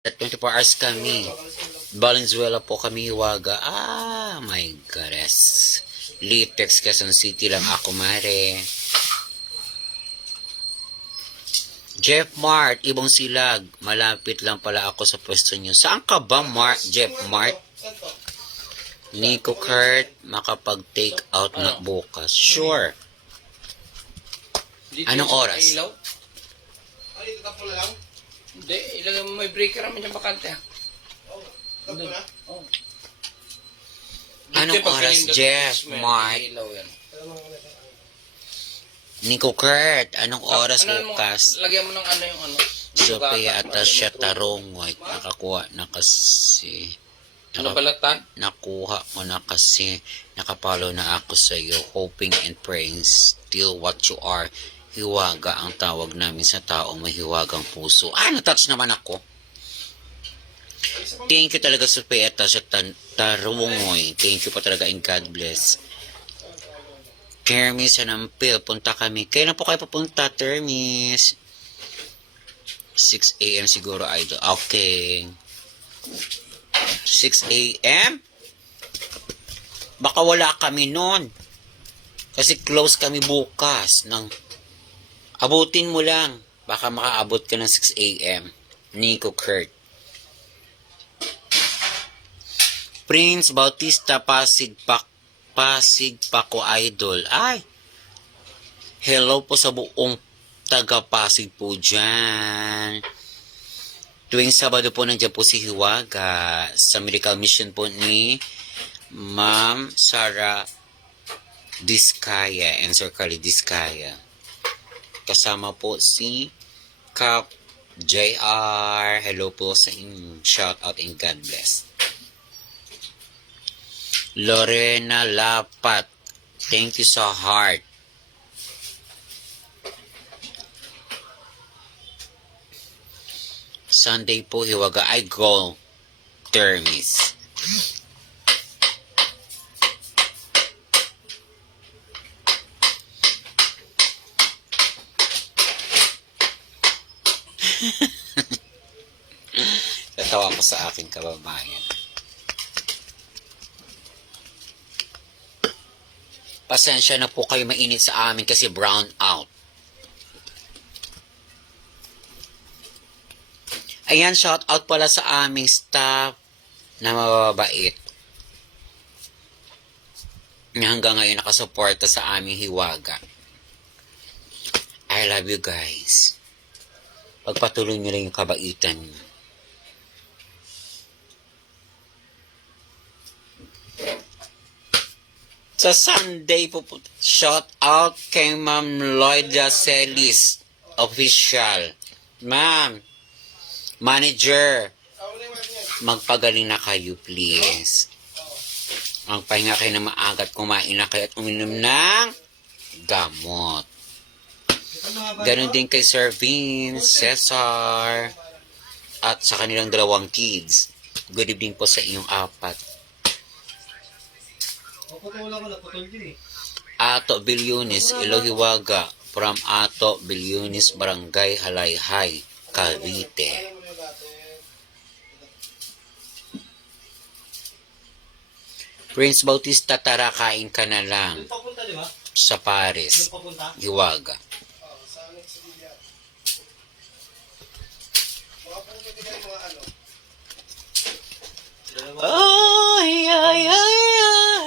At 24 hours kami. Valenzuela po kami, Waga. Ah, my goodness. Litex, Quezon City lang ako, mare. Jeff Mart, Ibong Silag. Malapit lang pala ako sa pwesto nyo. Saan ka ba, Mart? Jeff Mart? Nico Kurt, makapag-take out na bukas. Sure. Anong yung sa oras? Hindi, ilagay mo may breaker naman yung bakante ha. Oo. Tapos na? Oh. Anong oras, Jeff, Mark? Nico Kurt, anong oras ano mo, bukas? Lagyan mo ng ano yung ano. Sophia Bugatan, Atasya para Tarongoy. Nakakuha na kasi. Ano Naka, balatan? nakuha ko na kasi. Nakapalo na ako sa iyo. Hoping and praying still what you are. Hiwaga ang tawag namin sa taong may hiwagang puso. Ah, natouch naman ako. Thank you talaga Sophia Atasya Tan- Tarongoy. Thank you pa talaga and God bless. Termis and Ampil, punta kami. Kailan po kayo pupunta, Termis? 6 a.m. siguro, idol. Okay. 6 a.m.? Baka wala kami nun. Kasi close kami bukas. Ng... Abutin mo lang. Baka makaabot ka ng 6 a.m. Nico Kurt. Prince Bautista Pasig Pak Pasig Paco Idol. Ay! Hello po sa buong taga Pasig po dyan. Tuwing Sabado po nandiyan po si Hiwaga sa medical mission po ni Ma'am Sara Diskaya and Sir Carly Diskaya. Kasama po si Cap JR. Hello po sa inyo. Shout out and God bless. Lorena Lapat. Thank you sa heart. Sunday po, hiwaga ay go. Termis. Tatawa ko sa aking kababayan. Pasensya na po kayo mainit sa amin kasi brown out. Ayan, shout out pala sa aming staff na mababait. Hanggang ngayon nakasuporta sa aming hiwaga. I love you guys. Pagpatuloy nyo lang yung kabaitan nyo. Sa Sunday po, shout out kay Ma'am Lloyda Celis, official. Ma'am, manager, magpagaling na kayo please. Magpahinga kayo na maaga at kumain na kayo at uminom ng gamot. Ganon din kay Sir Vince, Cesar, at sa kanilang dalawang kids. Good evening po sa inyong apat. Ato Bilyunis, Ilohiwaga, from Ato Bilyunis, Barangay Halayhay, Cavite. Prince Bautista, tara kain ka na lang sa Paris? Hiwaga. Oo, sa next video. Makapunta din kayo mga ano. Ay, ay, ay, ay.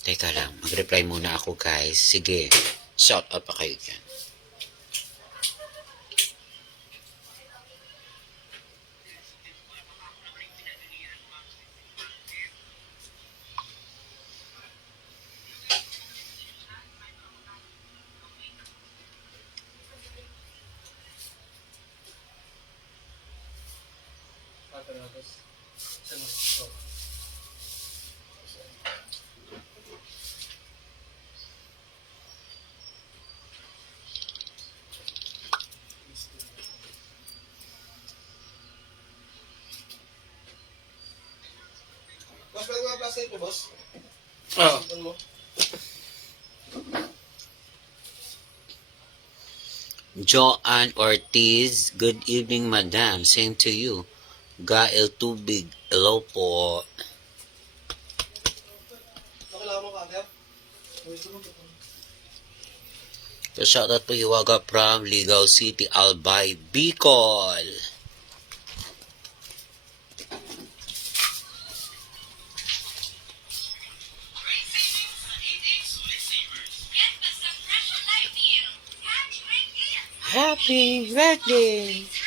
Teka lang, mag-reply muna ako guys. Sige, shout out pa kayo dyan. Boss, pwede mga plastic mo, boss? Oh. Cellphone mo. Joanne Ortiz, good evening, madam. Same to you. Gael Tubig, hello po. So, shoutout po Hiwaga from Ligaw City, Albay, Bicol. Happy birthday!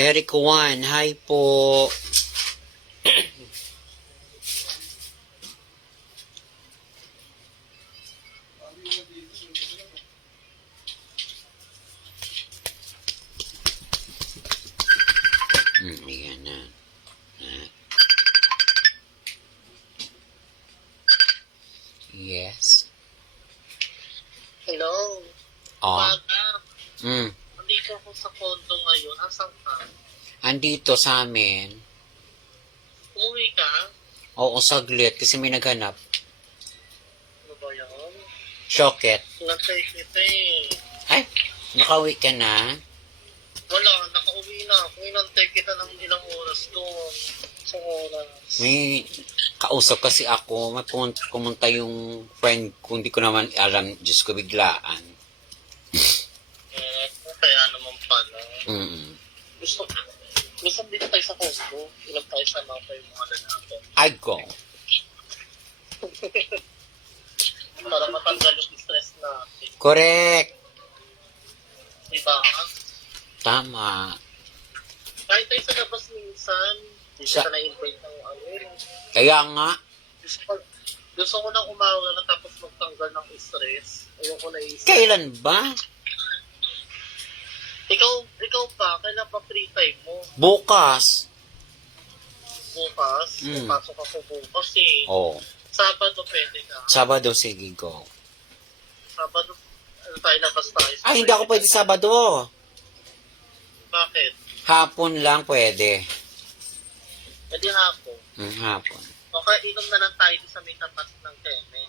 Eric Juan, hi po. Hmm, ayan na. Ah. Yes. Hello. Oh. Umaga. Hmm. Nandito ako sa condo ngayon. Asan ka? Andito sa amin. Umuwi ka? Oo, saglit kasi may naghanap. Ano ba yan? Shocket. Nantay kita eh. Ay, nakauwi ka na? Wala, nakauwi na ako. Inantay kita ng ilang oras doon. Sa oras. May kausap kasi ako. May pumunta yung friend ko. Hindi ko naman alam. Diyos ko biglaan. Eh, kaya naman pala. Mm. Gusto, gusto dito tayo sa condo. Ilang tayo sa mga yung mga lalaki. I go. Para matanggal yung stress natin. Correct. Diba? Tama. Kahit tayo sa labas minsan, hindi Sa- ka na-invite ng ano. Kaya nga, Gusto ko, gusto ko nang umaga na tapos magtanggal ng stress. Ayoko na isip. kailan ba? Ikaw, ikaw pa, kailan pa free time mo? Bukas. Bukas? Mm. Pasok ako bukas eh. Oh. Sabado pwede ka. Sabado, sige, go. Sabado, ano tayo labas tayo. Ay, hindi ako pwede Sabado. Bakit? Hapon lang pwede. Hindi hapon. Hmm, hapon. Okay, inom na lang tayo sa may tapat ng Keme.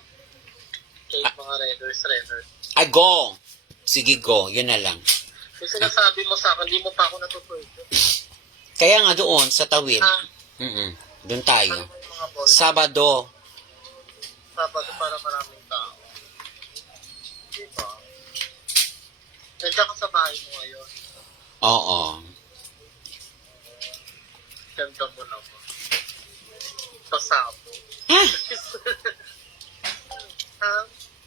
Kay Ah. mga Redders, Redders. Ay, go. Sige, go. Yun na lang. Kasi sinasabi mo sa akin, hindi mo pa ako natupwede. Kaya nga doon, sa tawid. Ha? Mm Doon Ano tayo. yung mga boys? Sabado. Sabado para maraming tao. Diba? Nandiyan ka sa bahay mo ngayon. Oo. Ganda mo naman. Pasabo. Ah, ha?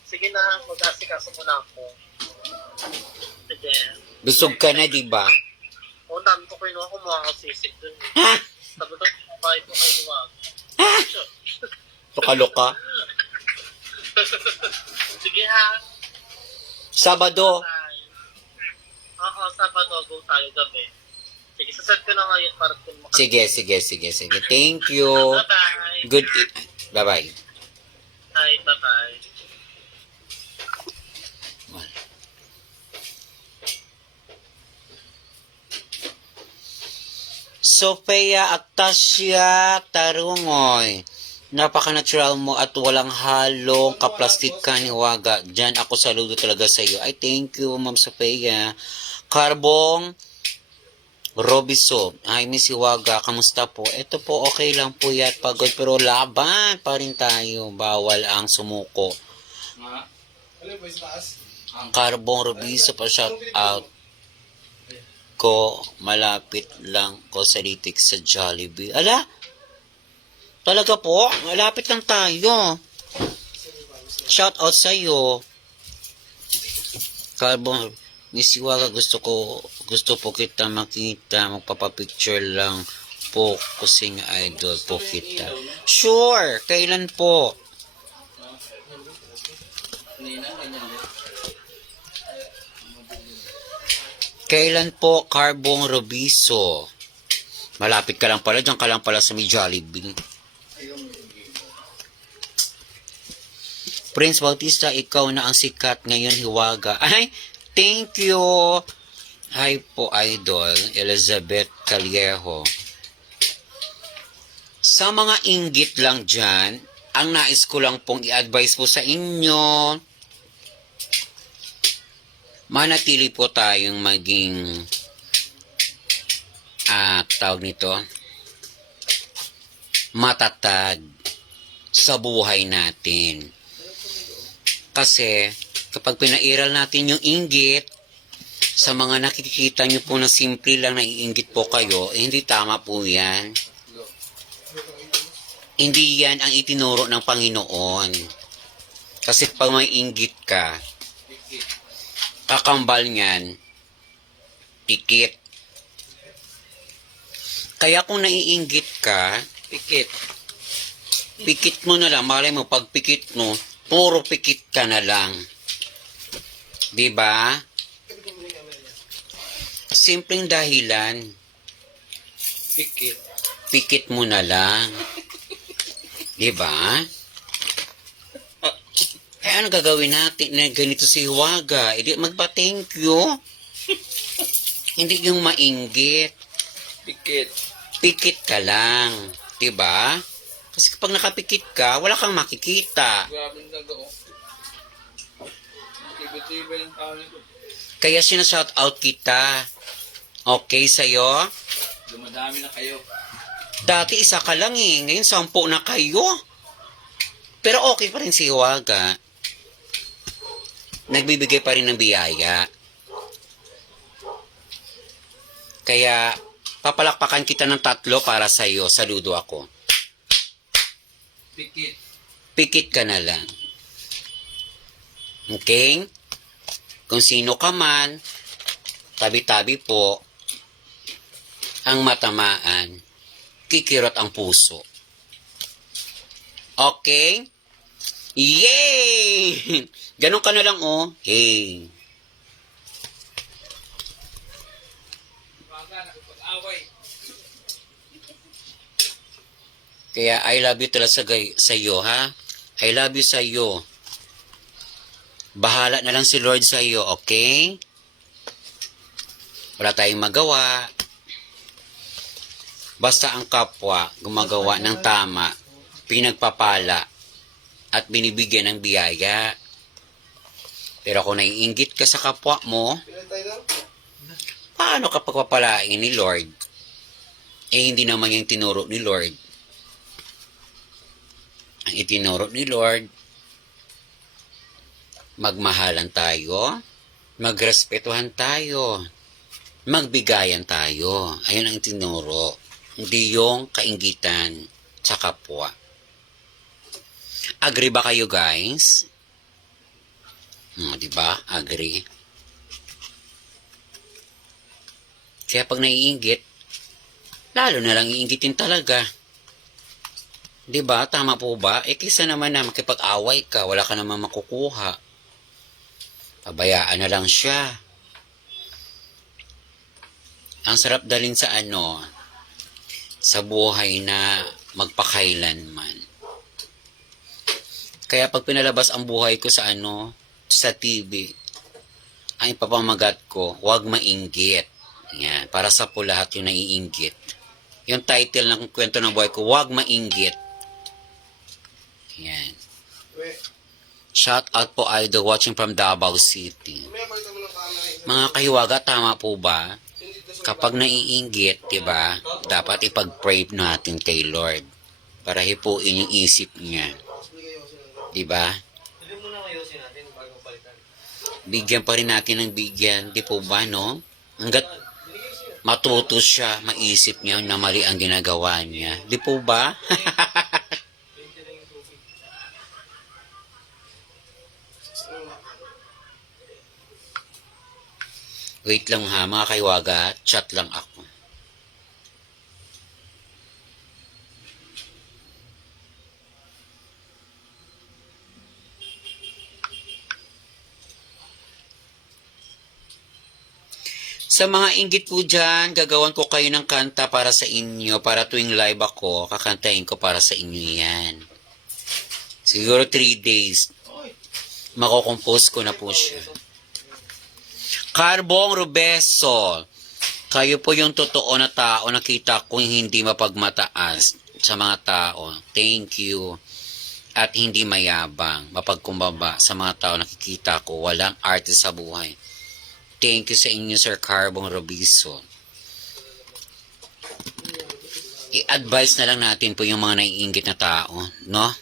Sige na, mag-asikaso mo na ako. Sige. Busog ka na, di ba? O, dami ko kinuha ko mga kasisig dun. Ha? Sabi ko, bahay ko kayo wag. Luka-luka. Sige ha. Sabado. Oo, Sabado, go tayo gabi. Sige, saset ko na ngayon para kung maka- Sige, sige, sige, sige. Thank you. Bye-bye. Good e- Bye-bye. Bye, bye-bye. Sophia Actasia Tarungoy. Napaka-natural mo at walang halong kaplastikan ni Waga. Diyan ako saludo talaga sa iyo. Ay, thank you, Ma'am Sophia. Carbong Robiso. Ay, Miss Iwaga, kamusta po? Ito po, okay lang po yan. Pagod, pero laban pa rin tayo. Bawal ang sumuko. Carbong Robiso pa shout out ko malapit lang ko sa litik sa Jollibee. Ala? Talaga po? Malapit lang tayo. Shout out sa iyo. Carbon Nisiwaga gusto ko gusto po kita makita magpapapicture lang po kusing idol po kita. Sure, kailan po? Hindi na, ganyan din. Kailan po Carbong Robiso? Malapit ka lang pala, dyan ka lang pala sa may Jollibee. Prince Bautista, ikaw na ang sikat ngayon, Hiwaga. Ay, thank you. Hi po, Idol. Elizabeth Caliejo. Sa mga inggit lang dyan, ang nais ko lang pong i-advise po sa inyo, manatili po tayong maging ah, tawag nito, matatag sa buhay natin. Kasi, kapag pinairal natin yung inggit, sa mga nakikita nyo po na simple lang naiinggit po kayo, eh, hindi tama po yan. Hindi yan ang itinuro ng Panginoon. Kasi pag may inggit ka, kakambal niyan, pikit. Kaya kung naiinggit ka, pikit. Pikit mo na lang. Malay mo, pag pikit mo, puro pikit ka na lang. Di ba? Simpleng dahilan. Pikit. Pikit mo na lang. Di Eh, ano gagawin natin na ganito si Huwaga? Hindi magpa-thank you. Hindi yung mainggit. Pikit. Pikit ka lang. Di ba? Kasi kapag nakapikit ka, wala kang makikita. Grabe yung tao nito. Kaya sinashout out kita. Okay sa'yo? Dumadami na kayo. Dati isa ka lang eh. Ngayon sampu na kayo. Pero okay pa rin si Huwaga. Nagbibigay pa rin ng biyaya. Kaya papalakpakan kita ng tatlo para sa iyo. Saludo ako. Pikit. Pikit ka na lang. Okay? Kung sino ka man, tabi-tabi po ang matamaan, kikirot ang puso. Okay? Yay! Ganon ka na lang, oh. Hey. Kaya I love you talaga sa, sa iyo, ha? I love you sa iyo. Bahala na lang si Lord sa iyo, okay? Wala tayong magawa. Basta ang kapwa gumagawa ng tama, pinagpapala, at binibigyan ng biyaya. Pero kung naiinggit ka sa kapwa mo, paano ka pagpapalain ni Lord? Eh, hindi naman yung tinuro ni Lord. Ang itinuro ni Lord, magmahalan tayo, magrespetuhan tayo, magbigayan tayo. Ayun ang tinuro. Hindi yung kaingitan sa kapwa. Agree ba kayo guys? Hmm, di ba? Agree. Kaya pag naiinggit, lalo na lang iinggitin talaga. 'Di ba? Tama po ba? Eh kisa naman na makipag-away ka, wala ka naman makukuha. Pabayaan na lang siya. Ang sarap dalin sa ano, sa buhay na magpakailanman. Kaya pag pinalabas ang buhay ko sa ano, sa TV, ang ipapamagat ko, huwag mainggit. Yan, para sa po lahat yung naiinggit. Yung title ng kwento ng buhay ko, huwag mainggit. Yan. Shout out po idol watching from Davao City. Mga kahiwaga, tama po ba? Kapag naiinggit, di ba, dapat ipag-pray natin kay Lord para hipuin yung isip niya. Bigay ako sila. Di ba? Hindi muna ayusin natin bago palitan. Bigyan pa rin natin ng bigyan. Di po ba, no? Hanggat matuto siya, maisip niya na mali ang ginagawa niya. Di po ba? Wait lang ha, mga kaiwaga. Chat lang ako. Sa mga inggit po dyan, gagawan ko kayo ng kanta para sa inyo. Para tuwing live ako, kakantahin ko para sa inyo yan. Siguro 3 days. Makokompose ko na po siya. Carbong Rubeso, kayo po yung totoo na tao na kita kong hindi mapagmataas sa mga tao. Thank you. At hindi mayabang, mapagkumbaba sa mga tao nakikita ko, walang arte sa buhay. Thank you sa inyo, Sir Carbong Robinson. I-advise na lang natin po yung mga naiingit na tao, no?